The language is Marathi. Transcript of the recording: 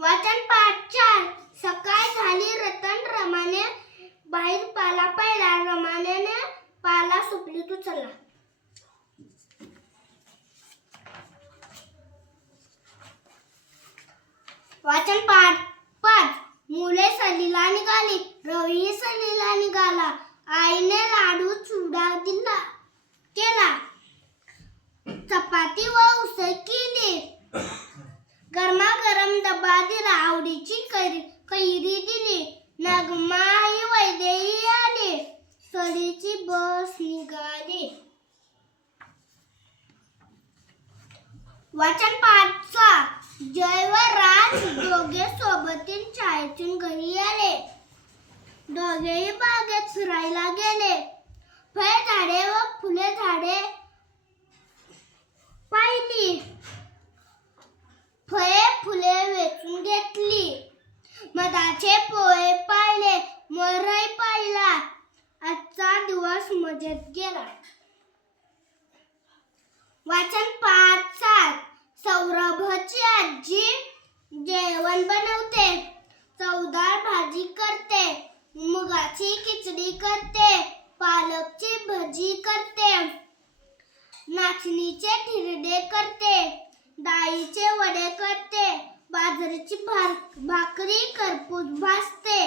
वाचन पाठ 4. सकाळ झाली रतन रमाने बाहेर पाला पाहिला रमाने पाला सुपलीत उचलला. वाचन पाठ 5. मुले सहलीला निघाली रवी सहलीला निघाला. आईने लाडू चिवडा केला. चपाती व उसळ केली. गरमागरम डबा दिला. आवडीची कैरी दिली. नगमाई वैदेही आली. सहलीची बस निघाली. वाचन पाठ 6. जय व राज दोघे सोबतीन शाळेतून घरी आले. दोघेही बागेत फिरायला गेले. फळ झाडे व फुले झाडे पाहिली. फळे फुले वेचून घेतली. मधाचे पोळे पाहिले. मोरही पाहिला. आजचा दिवस मजेत गेला. वाचन पाठ 7. सौरभची आजी जेवण बनवते. चवदार भाजी करते. मुगाची खिचडी करते. पालकची भजी करते. नाचणीचे धिरडे करते. डाळीचे वडे करते. बाजरीची भाकरी खरपूस भाजते.